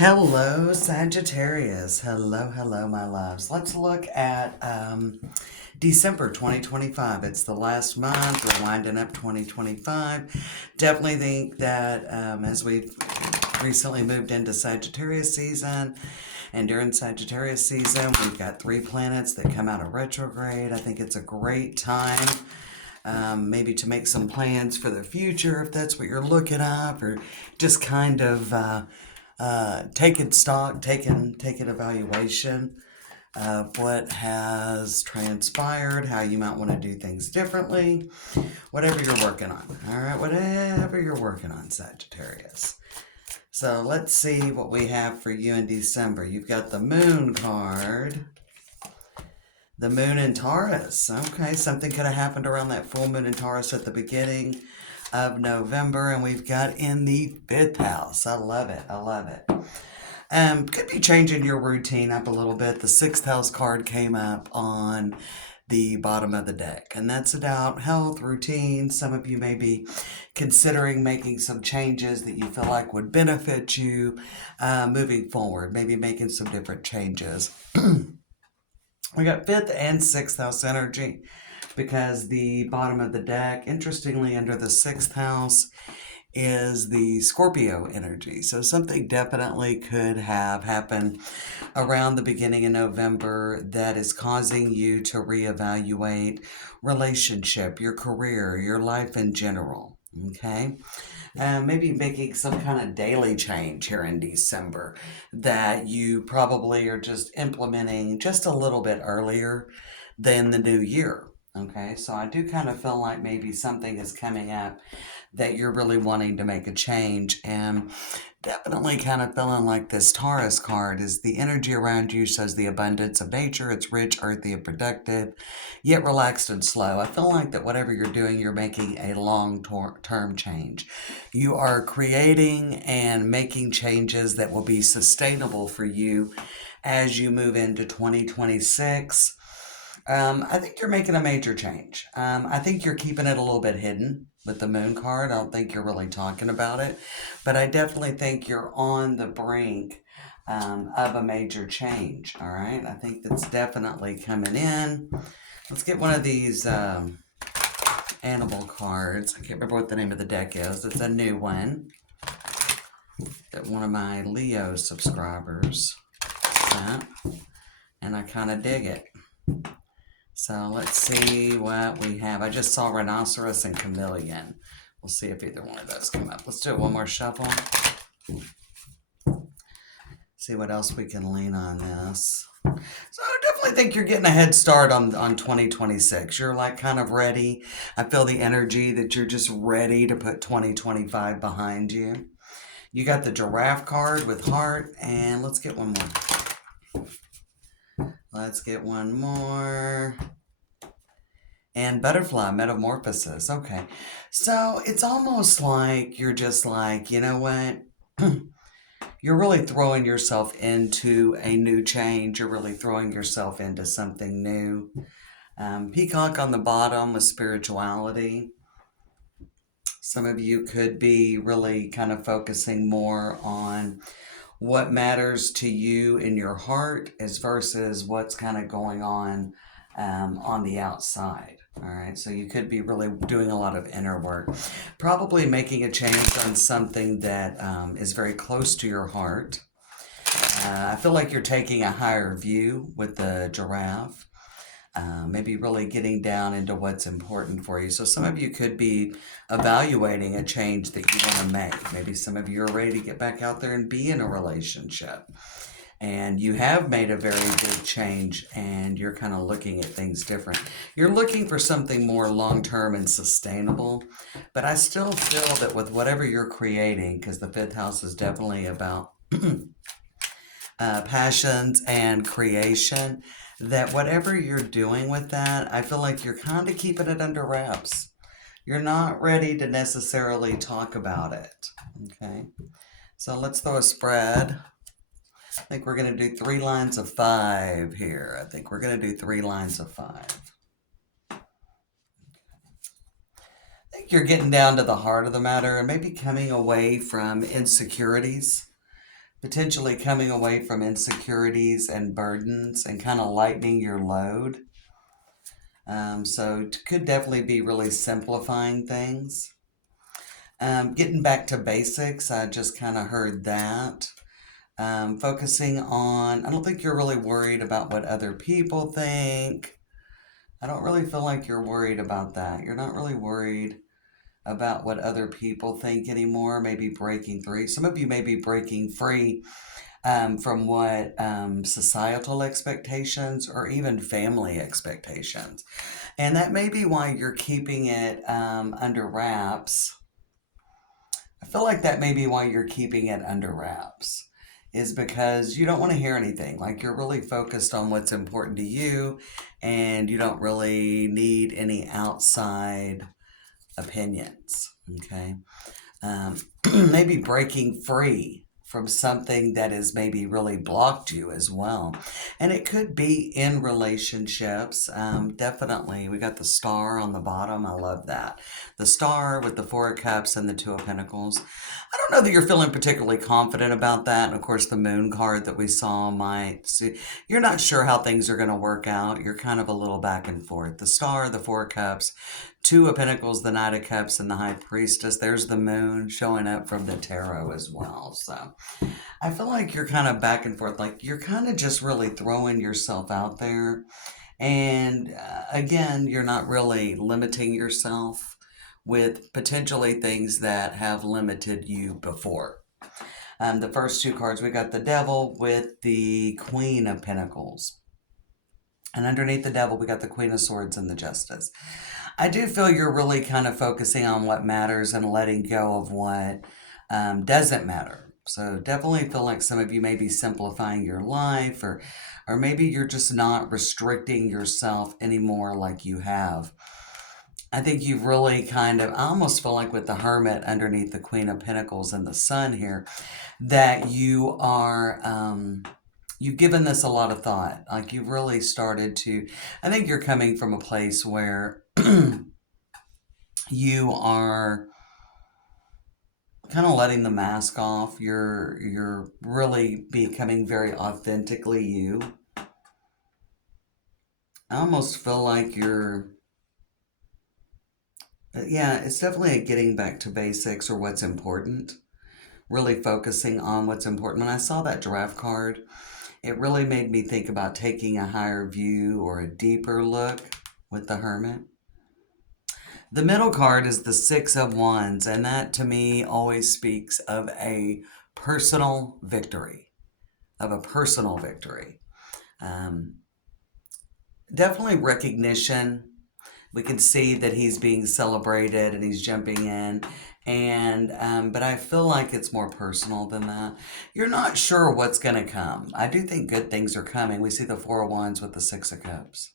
Hello, Sagittarius. Hello, hello, my loves. Let's look at December 2025. It's the last month. We're winding up 2025. Definitely think that as we've recently moved into Sagittarius season, and during Sagittarius season, we've got 3 planets that come out of retrograde. I think it's a great time. Maybe to make some plans for the future if that's what you're looking up, or just kind of taking stock, taking evaluation of what has transpired, how you might want to do things differently, whatever you're working on. All right, whatever you're working on, Sagittarius. So let's see what we have for you in December. You've got the Moon card. The Moon in Taurus. Okay, something could have happened around that full moon in Taurus at the beginning of November, and we've got in the 5th house. I love it. I love it. Could be changing your routine up a little bit. The 6th house card came up on the bottom of the deck, and that's about health, routine. Some of you may be considering making some changes that you feel like would benefit you moving forward, maybe making some different changes. We got 5th and 6th house energy because the bottom of the deck, interestingly, under the 6th house is the Scorpio energy. So something definitely could have happened around the beginning of November that is causing you to reevaluate relationship, your career, your life in general. Okay. Maybe making some kind of daily change here in December that you probably are just implementing just a little bit earlier than the new year. Okay, so I do kind of feel like maybe something is coming up that you're really wanting to make a change, and definitely kind of feeling like this Taurus card is the energy around you shows the abundance of nature. It's rich, earthy, and productive, yet relaxed and slow. I feel like that whatever you're doing, you're making a long-term change. You are creating and making changes that will be sustainable for you as you move into 2026. I think you're making a major change. I think you're keeping it a little bit hidden with the Moon card. I don't think you're really talking about it, but I definitely think you're on the brink of a major change. All right, I think that's definitely coming in. Let's get one of these animal cards. I can't remember what the name of the deck is. It's a new one that one of my Leo subscribers sent, and I kind of dig it. So let's see what we have. I just saw rhinoceros and chameleon. We'll see if either one of those come up. Let's do it one more shuffle. See what else we can lean on this. So I definitely think you're getting a head start on 2026. You're like kind of ready. I feel the energy that you're just ready to put 2025 behind you. You got the giraffe card with heart, and let's get one more. Let's get one more. And butterfly metamorphosis. Okay. So it's almost like you're just like, you know what? You're really throwing yourself into a new change. You're really throwing yourself into something new. Peacock on the bottom with spirituality. Some of you could be really kind of focusing more on what matters to you in your heart as versus what's kind of going on the outside. All right, so you could be really doing a lot of inner work, probably making a change on something that is very close to your heart. I feel like you're taking a higher view with the giraffe, maybe really getting down into what's important for you. So some of you could be evaluating a change that you want to make. Maybe some of you are ready to get back out there and be in a relationship. And you have made a very big change, and you're kind of looking at things different. You're looking for something more long-term and sustainable, but I still feel that with whatever you're creating, because the 5th house is definitely about passions and creation, that whatever you're doing with that, I feel like you're kind of keeping it under wraps. You're not ready to necessarily talk about it. Okay, so let's throw a spread. I think we're going to do 3 lines of 5 here. I think we're going to do 3 lines of 5. I think you're getting down to the heart of the matter and maybe coming away from insecurities potentially coming away from insecurities and burdens and kind of lightening your load. So it could definitely be really simplifying things. Getting back to basics, I just kind of heard that. Focusing on, I don't think you're really worried about what other people think. I don't really feel like you're worried about that. You're not really worried about what other people think anymore, maybe breaking free. Some of you may be breaking free from what societal expectations or even family expectations. And that may be why you're keeping it under wraps. I feel like that may be why you're keeping it under wraps, is because you don't want to hear anything. Like you're really focused on what's important to you and you don't really need any outside opinions. Okay. Um, maybe breaking free from something that has maybe really blocked you as well. And it could be in relationships. Definitely. We got the star on the bottom. I love that. The star with the Four of Cups and the Two of Pentacles. I don't know that you're feeling particularly confident about that. And of course, the moon card that we saw might see. You're not sure how things are going to work out. You're kind of a little back and forth. The star, the Four of Cups, Two of Pentacles, the Knight of Cups, and the High Priestess. There's the moon showing up from the tarot as well. So I feel like you're kind of back and forth. Like you're kind of just really throwing yourself out there. And again, you're not really limiting yourself with potentially things that have limited you before. The first two cards, we got the Devil with the Queen of Pentacles. And underneath the Devil, we got the Queen of Swords and the Justice. I do feel you're really kind of focusing on what matters and letting go of what doesn't matter. So definitely feel like some of you may be simplifying your life, or maybe you're just not restricting yourself anymore like you have. I think you've really kind of, I almost feel like with the Hermit underneath the Queen of Pentacles and the Sun here, that you are, you've given this a lot of thought. Like you've really started to, I think you're coming from a place where you are kind of letting the mask off. You're really becoming very authentically you. I almost feel like yeah, it's definitely a getting back to basics or what's important. Really focusing on what's important. When I saw that giraffe card, it really made me think about taking a higher view or a deeper look with the Hermit. The middle card is the Six of Wands, and that to me always speaks of a personal victory, Definitely recognition. We can see that he's being celebrated and he's jumping in. And but I feel like it's more personal than that. You're not sure what's going to come. I do think good things are coming. We see the Four of Wands with the Six of Cups.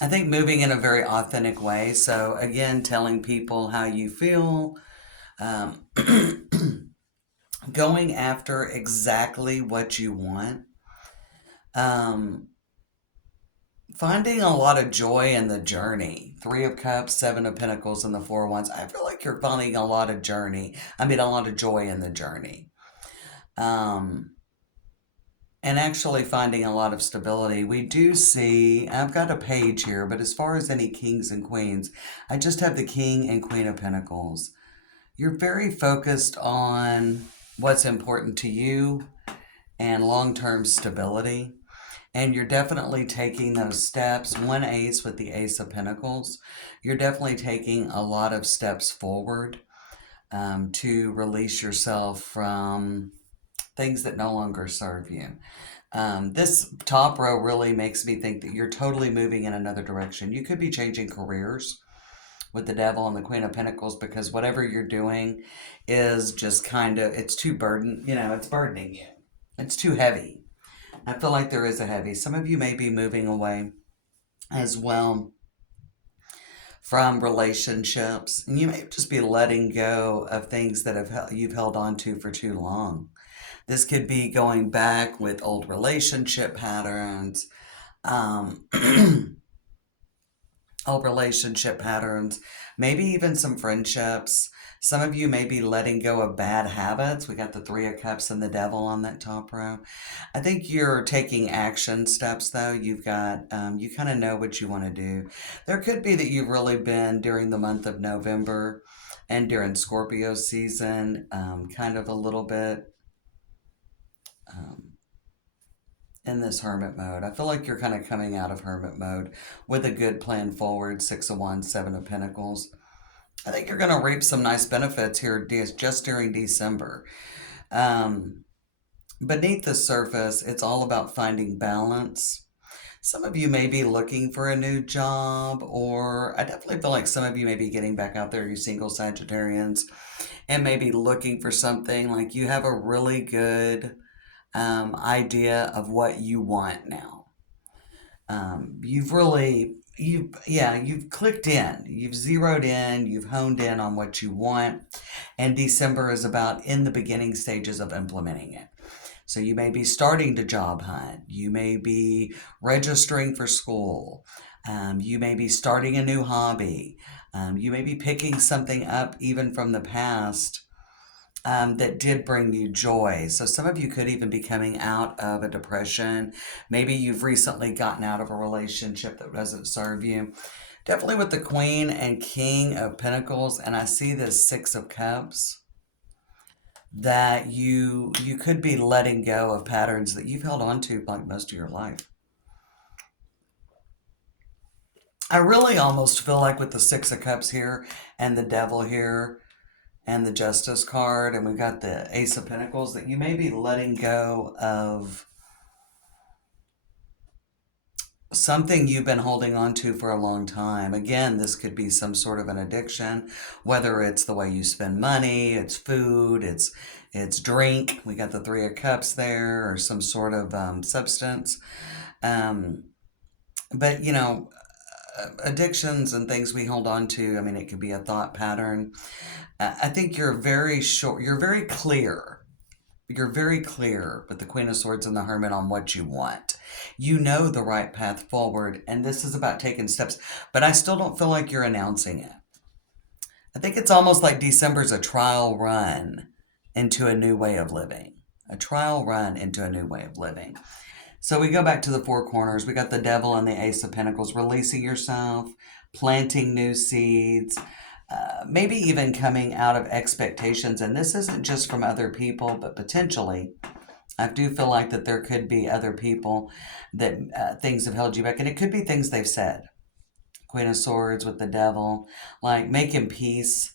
I think moving in a very authentic way. So again, telling people how you feel, going after exactly what you want, finding a lot of joy in the journey. Three of Cups, Seven of Pentacles, and the Four of Wands. I feel like you're finding a lot of a lot of joy in the journey. And actually finding a lot of stability. We do see, I've got a page here, but as far as any kings and queens, I just have the King and Queen of Pentacles. You're very focused on what's important to you and long-term stability. And you're definitely taking those steps. One ace with the Ace of Pentacles. You're definitely taking a lot of steps forward to release yourself from things that no longer serve you. This top row really makes me think that you're totally moving in another direction. You could be changing careers with the Devil and the Queen of Pentacles, because whatever you're doing is just kind of, it's too it's burdening you. It's too heavy. I feel like there is a heavy. Some of you may be moving away as well from relationships, and you may just be letting go of things that you've held on to for too long. This could be going back with old relationship patterns, old relationship patterns, maybe even some friendships, Some of you may be letting go of bad habits. We got the Three of Cups and the Devil on that top row. I think you're taking action steps, though. You've got, you kind of know what you want to do. There could be that you've really been during the month of November and during Scorpio season, kind of a little bit um, in this hermit mode. I feel like you're kind of coming out of hermit mode with a good plan forward. Six of Wands, Seven of Pentacles. I think you're going to reap some nice benefits here just during December. Um, Beneath the surface, it's all about finding balance. Some of you may be looking for a new job, or I definitely feel like some of you may be getting back out there, you single Sagittarians, and maybe looking for something. Like you have a really good idea of what you want now. You've clicked in, you've zeroed in, you've honed in on what you want, and December is about in the beginning stages of implementing it. So you may be starting to job hunt, you may be registering for school, you may be starting a new hobby, you may be picking something up even from the past that did bring you joy. So some of you could even be coming out of a depression. Maybe you've recently gotten out of a relationship that doesn't serve you. Definitely with the Queen and King of Pentacles, and I see this Six of Cups, that you could be letting go of patterns that you've held on to like most of your life. I really almost feel like with the Six of Cups here and the Devil here and the Justice card, and we've got the Ace of Pentacles, that you may be letting go of something you've been holding on to for a long time. Again, this could be some sort of an addiction, whether it's the way you spend money, it's food, it's drink. We got the Three of Cups there, or some sort of substance. But you know, addictions and things we hold on to, I mean, it could be a thought pattern. I think you're very short, you're very clear. You're very clear with the Queen of Swords and the Hermit on what you want. You know the right path forward, and this is about taking steps, but I still don't feel like you're announcing it. I think it's almost like December's a trial run into a new way of living. A trial run into a new way of living. So we go back to the Four Corners. We got the Devil and the Ace of Pentacles, releasing yourself, planting new seeds, maybe even coming out of expectations. And this isn't just from other people, but potentially, I do feel like that there could be other people that things have held you back. And it could be things they've said. Queen of Swords with the Devil, like making peace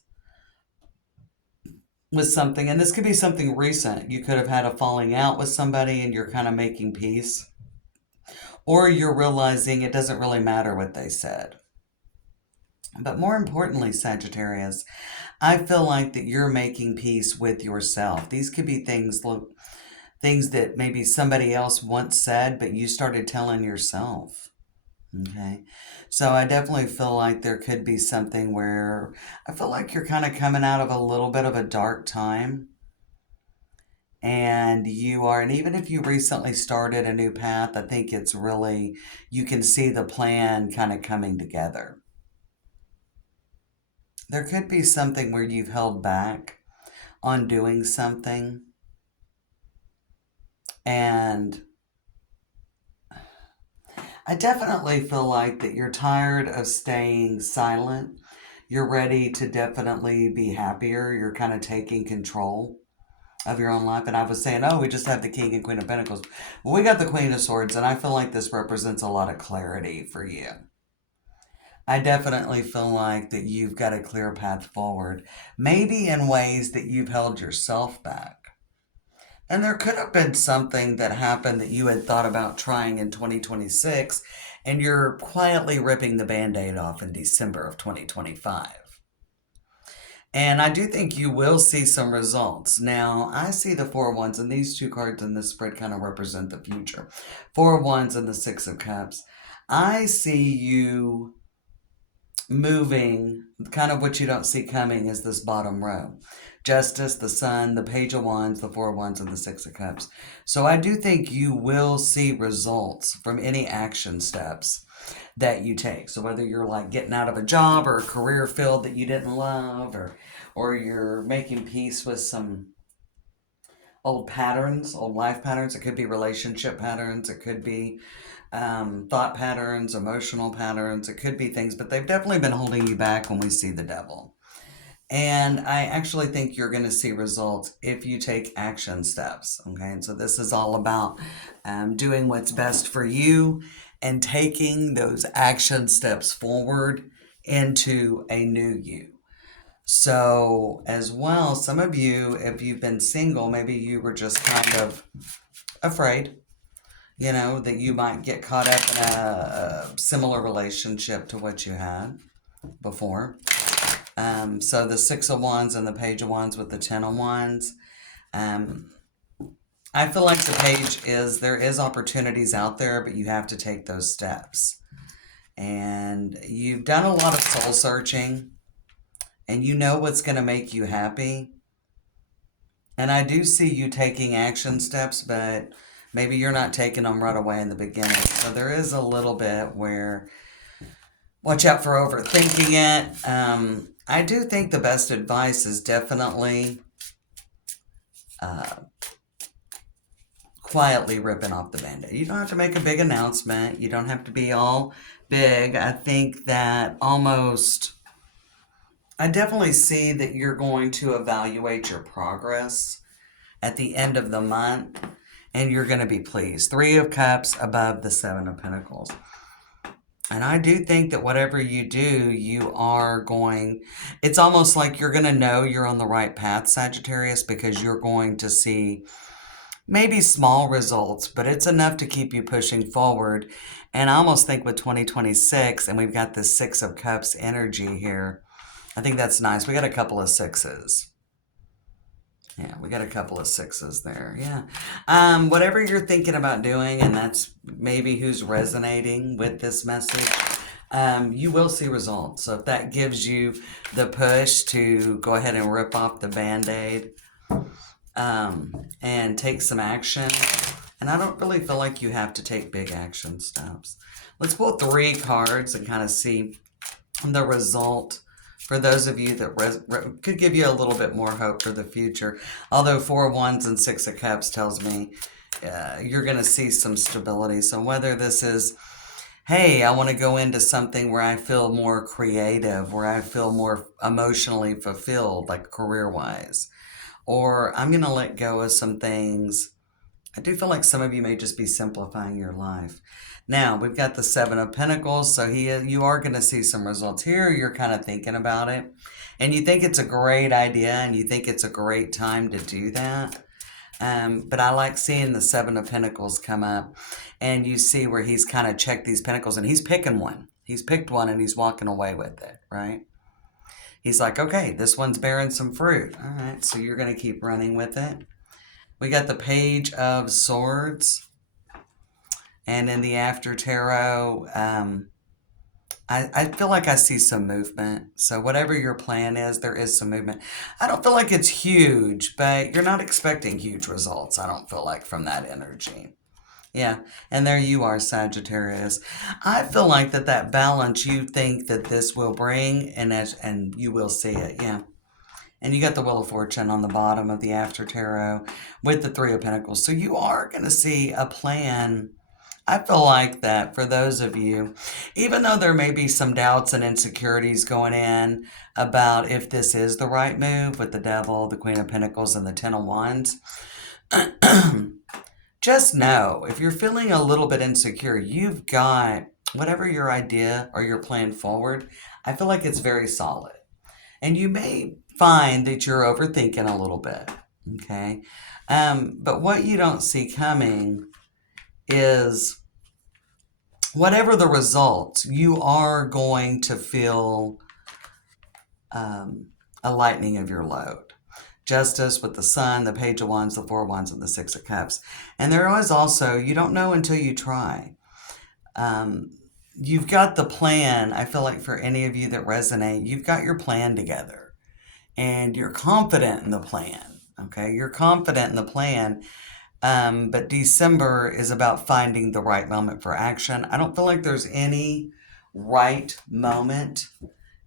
with something. And this could be something recent. You could have had a falling out with somebody and you're kind of making peace. Or you're realizing it doesn't really matter what they said. But more importantly, Sagittarius, I feel like that you're making peace with yourself. These could be things that maybe somebody else once said, but you started telling yourself. Okay. So I definitely feel like there could be something where I feel like you're kind of coming out of a little bit of a dark time. And even if you recently started a new path, I think it's really, you can see the plan kind of coming together. There could be something where you've held back on doing something. And I definitely feel like that you're tired of staying silent. You're ready to definitely be happier. You're kind of taking control of your own life. And I was saying, oh, we just have the King and Queen of Pentacles. Well, we got the Queen of Swords, and I feel like this represents a lot of clarity for you. I definitely feel like that you've got a clear path forward, maybe in ways that you've held yourself back. And there could have been something that happened that you had thought about trying in 2026, and you're quietly ripping the Band-Aid off in December of 2025. And I do think you will see some results. Now, I see the Four of Wands, and these two cards in this spread kind of represent the future. Four of Wands and the Six of Cups. I see you moving, kind of what you don't see coming is this bottom row. Justice, the Sun, the Page of Wands, the Four of Wands, and the Six of Cups. So I do think you will see results from any action steps that you take. So whether you're like getting out of a job or a career field that you didn't love, or or you're making peace with some old patterns, old life patterns. It could be relationship patterns. It could be thought patterns, emotional patterns. It could be things, but they've definitely been holding you back when we see the devil. And I actually think you're going to see results if you take action steps. Okay. And so this is all about doing what's best for you and taking those action steps forward into a new you. So, as well, some of you, if you've been single, maybe you were just kind of afraid, that you might get caught up in a similar relationship to what you had before. So the Six of Wands and the Page of Wands with the Ten of Wands. I feel like the page there is opportunities out there, but you have to take those steps. And you've done a lot of soul searching, and you know what's going to make you happy. And I do see you taking action steps, but maybe you're not taking them right away in the beginning. So there is a little bit where watch out for overthinking it. I do think the best advice is definitely quietly ripping off the Band-Aid. You don't have to make a big announcement. You don't have to be all big. I think that I definitely see that you're going to evaluate your progress at the end of the month, and you're going to be pleased. Three of Cups above the Seven of Pentacles. And I do think that whatever you do, it's almost like you're going to know you're on the right path, Sagittarius, because you're going to see maybe small results, but it's enough to keep you pushing forward. And I almost think with 2026, and we've got this Six of Cups energy here, I think that's nice. We got a couple of sixes. Yeah, we got a couple of sixes there. Yeah. Whatever you're thinking about doing, and that's maybe who's resonating with this message, you will see results. So if that gives you the push to go ahead and rip off the Band-Aid and take some action, and I don't really feel like you have to take big action steps. Let's pull 3 cards and kind of see the result for those of you that could give you a little bit more hope for the future. Although 4 of Wands and 6 of Cups tells me you're going to see some stability. So whether this is, hey, I want to go into something where I feel more creative, where I feel more emotionally fulfilled, like career-wise, or I'm going to let go of some things. I do feel like some of you may just be simplifying your life. Now, we've got the Seven of Pentacles, so you are going to see some results here. You're kind of thinking about it, and you think it's a great idea, and you think it's a great time to do that. But I like seeing the Seven of Pentacles come up, and you see where he's kind of checked these pentacles, and he's picking one. He's picked one, and he's walking away with it, right? He's like, okay, this one's bearing some fruit. All right, so you're going to keep running with it. We got the Page of Swords. And in the After Tarot, I feel like I see some movement. So whatever your plan is, there is some movement. I don't feel like it's huge, but you're not expecting huge results, I don't feel like, from that energy. Yeah, and there you are, Sagittarius. I feel like that balance you think that this will bring, and you will see it, yeah. And you got the Wheel of Fortune on the bottom of the After Tarot with the Three of Pentacles. So you are going to see a plan. I feel like that for those of you, even though there may be some doubts and insecurities going in about if this is the right move with the Devil, the Queen of Pentacles, and the Ten of Wands, just know if you're feeling a little bit insecure, you've got whatever your idea or your plan forward, I feel like it's very solid. And you may find that you're overthinking a little bit, okay? But what you don't see coming is whatever the results, you are going to feel a lightening of your load. Justice with the Sun, the Page of Wands, the Four of Wands, and the Six of Cups. And there is also, you don't know until you try. You've got the plan. I feel like for any of you that resonate, you've got your plan together. And you're confident in the plan, okay? You're confident in the plan. But December is about finding the right moment for action. I don't feel like there's any right moment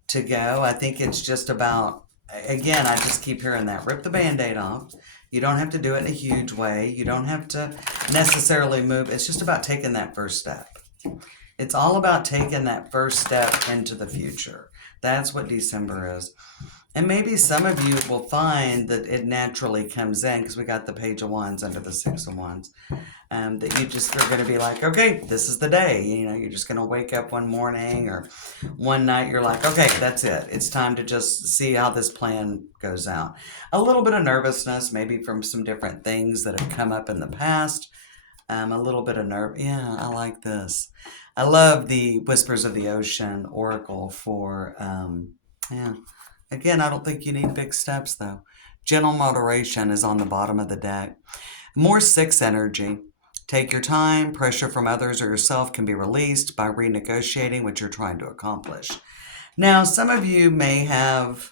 to go. I think it's just about again, I just keep hearing that. Rip the Band-Aid off. You don't have to do it in a huge way. You don't have to necessarily move. It's just about taking that first step. It's all about taking that first step into the future. That's what December is. And maybe some of you will find that it naturally comes in because we got the Page of Wands under the Six of Wands. That you just are going to be like, okay, this is the day. You know, you're just going to wake up one morning or one night. You're like, okay, that's it. It's time to just see how this plan goes out. A little bit of nervousness, maybe from some different things that have come up in the past. A little bit of nerve. Yeah, I like this. I love the Whispers of the Ocean Oracle for, yeah. Again, I don't think you need big steps though. Gentle moderation is on the bottom of the deck. More six energy. Take your time. Pressure from others or yourself can be released by renegotiating what you're trying to accomplish. Now, some of you may have,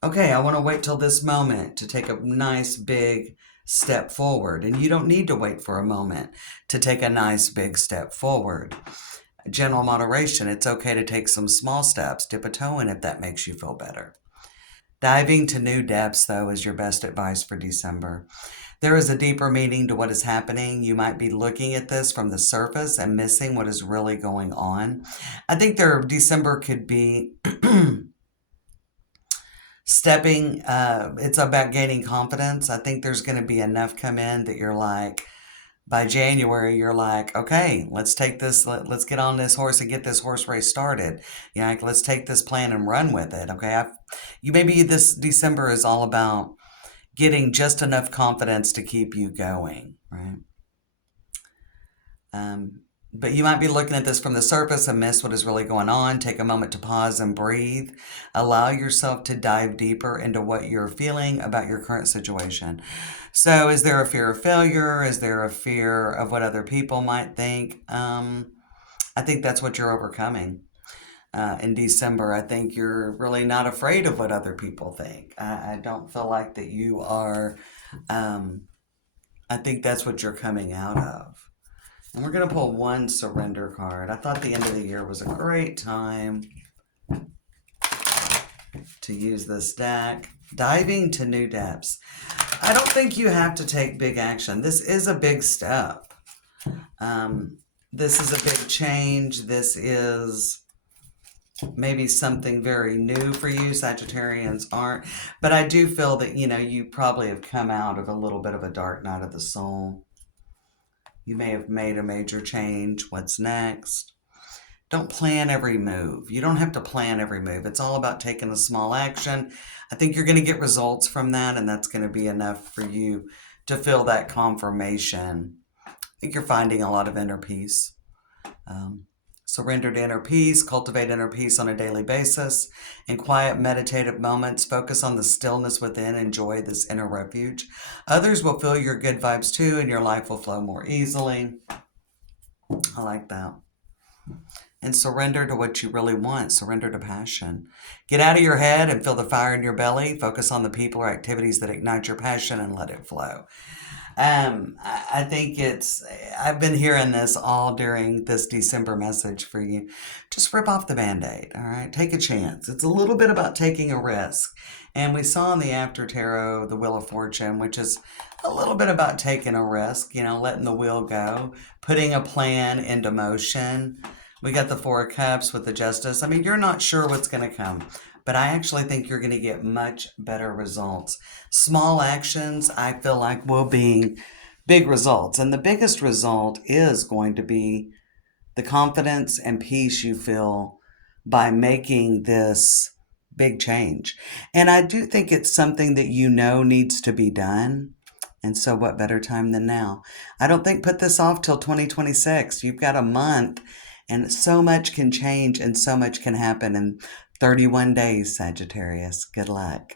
okay, I want to wait till this moment to take a nice big step forward. And you don't need to wait for a moment to take a nice big step forward. General moderation, it's okay to take some small steps. Dip a toe in if that makes you feel better. Diving to new depths, though, is your best advice for December. There is a deeper meaning to what is happening. You might be looking at this from the surface and missing what is really going on. I think December could be stepping, it's about gaining confidence. I think there's going to be enough come in that you're like, by January, you're like, okay, let's take this, let's get on this horse and get this horse race started. You know, like, let's take this plan and run with it. Okay. Maybe this December is all about getting just enough confidence to keep you going, right? But you might be looking at this from the surface and miss what is really going on. Take a moment to pause and breathe. Allow yourself to dive deeper into what you're feeling about your current situation. So is there a fear of failure? Is there a fear of what other people might think? I think that's what you're overcoming. In December, I think you're really not afraid of what other people think. I don't feel like that you are. I think that's what you're coming out of. And we're going to pull one surrender card. I thought the end of the year was a great time to use this deck. Diving to new depths. I don't think you have to take big action. This is a big step. This is a big change. This is maybe something very new for you. Sagittarians aren't. But I do feel that, you know, you probably have come out of a little bit of a dark night of the soul. You may have made a major change. What's next? Don't plan every move. You don't have to plan every move. It's all about taking a small action. I think you're going to get results from that, and that's going to be enough for you to feel that confirmation. I think you're finding a lot of inner peace. Surrender to inner peace, cultivate inner peace on a daily basis. In quiet, meditative moments, focus on the stillness within, enjoy this inner refuge. Others will feel your good vibes too, and your life will flow more easily. I like that. And surrender to what you really want. Surrender to passion. Get out of your head and feel the fire in your belly. Focus on the people or activities that ignite your passion and let it flow. I think I've been hearing this all during this December message for you. Just rip off the Band-Aid, all right? Take a chance. It's a little bit about taking a risk. And we saw in the After Tarot, the Wheel of Fortune, which is a little bit about taking a risk, you know, letting the wheel go, putting a plan into motion. We got the Four of Cups with the Justice. I mean, you're not sure what's going to come, but I actually think you're going to get much better results. Small actions, I feel like, will be big results. And the biggest result is going to be the confidence and peace you feel by making this big change. And I do think it's something that you know needs to be done. And so what better time than now? I don't think put this off till 2026. You've got a month. And so much can change and so much can happen in 31 days, Sagittarius. Good luck.